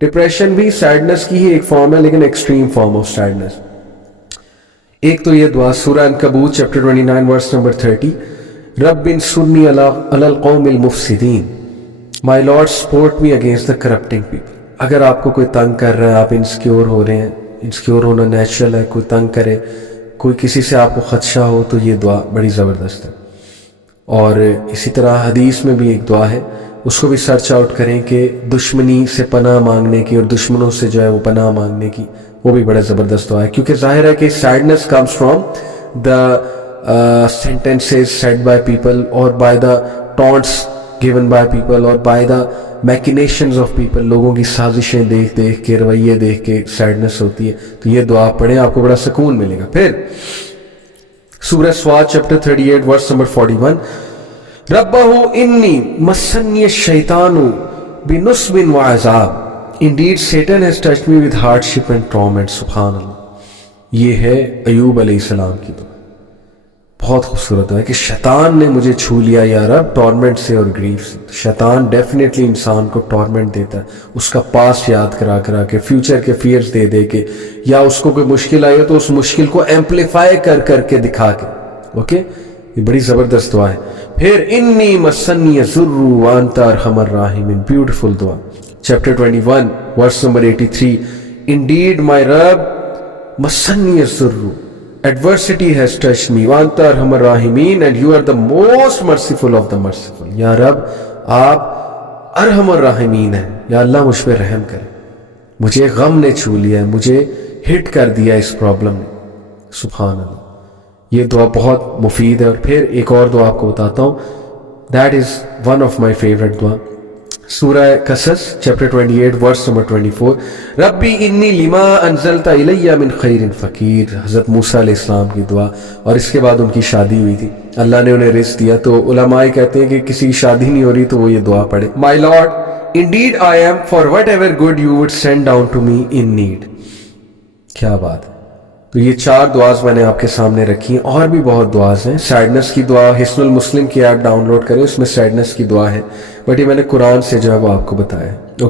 Depression भी sadness की ही एक फॉर्म है, लेकिन एक्सट्रीम फॉर्म ऑफ सैडनेस। एक तो ये दुआ सूरह अनकबूत चैप्टर 29 वर्स नंबर 30, रब इंसुरनी अलल कौमिल मुफसिदीन, my lord support me against the corrupting people. अगर आपको कोई तंग कर रहा है, आप इनसिक्योर हो रहे हैं, इनसिक्योर होना नेचुरल है, कोई तंग करे, कोई किसी से आपको खदशा हो, तो ये दुआ बड़ी ज़बरदस्त है। और इसी तरह हदीस में भी एक दुआ है, उसको भी सर्च आउट करें कि दुश्मनी से पनाह मांगने की और दुश्मनों से जो है वो पनाह मांगने की, वो भी बड़ा ज़बरदस्त दुआ है। क्योंकि जाहिर है कि sadness comes from the sentences said by people or by the taunts given by people or by the machinations of people। लोगों की साजिशें देख देख के, रवैये देख के सैडनेस होती है। तो ये दुआ पढ़ें, आपको बड़ा सुकून मिलेगा। फिर सूरह स्वाद चैप्टर 38 वर्स नंबर 41, रब्बहु इन्नी मस्सनी शैतानु बिनुस्बिन व अज़ाब, indeed Satan has touched me with hardship and torment. सुभान अल्लाह। ये है अय्यूब अलैहिस्सलाम की दुआ, बहुत खूबसूरत है कि शैतान ने मुझे छू लिया या रब, टॉर्मेंट से और ग्रीफ से। तो शैतान डेफिनेटली इंसान को टॉर्मेंट देता है, उसका पास याद करा करा के, फ्यूचर के फियर्स दे दे के, या उसको कोई मुश्किल आई हो तो उस मुश्किल को एम्पलीफाई कर करके दिखा के। ओके, ये बड़ी ज़बरदस्त दुआ है। फिर इन्नी मस्सनी ज़ुर्रु व अंता अरहमर राहिमीन, ब्यूटीफुल दुआ chapter 21 verse number 83, indeed my रब मस्सनी ज़ुर्रु, adversity has touched me, wa anta arhamar rahimin, and you are the most merciful of the merciful। या रब, आप अरहमर राहिमीन हैं, या अल्लाह मुझ पे रहम करे, मुझे गम ने छू लिया, मुझे हिट कर दिया इस प्रॉब्लम ने। सुभान अल्लाह। ये दुआ बहुत मुफीद है। और फिर एक और दुआ आपको बताता हूँ, that is one of my favourite दुआ, सूरह कसस चैप्टर 28 वर्स नंबर 24, रब्बी इन्नी लिमा अनज़लता इलैया मिन खैरिन फ़कीर। हज़रत मूसा अलैहिस्सलाम की दुआ। और इसके बाद उनकी शादी हुई थी, अल्लाह ने उन्हें रिज़्क़ दिया। तो उलमाए कहते हैं कि किसी की शादी नहीं हो रही तो वो ये दुआ पढ़े, my lord indeed I am for whatever good you would send down to me in need. क्या बात है। तो ये 4 दुआज मैंने आपके सामने रखी हैं, और भी बहुत दुआज हैं। सैडनेस की दुआ हिस्नुल मुस्लिम की ऐप डाउनलोड करें, उसमें सैडनेस की दुआ है, बट ये मैंने कुरान से जो है वो आपको बताया है।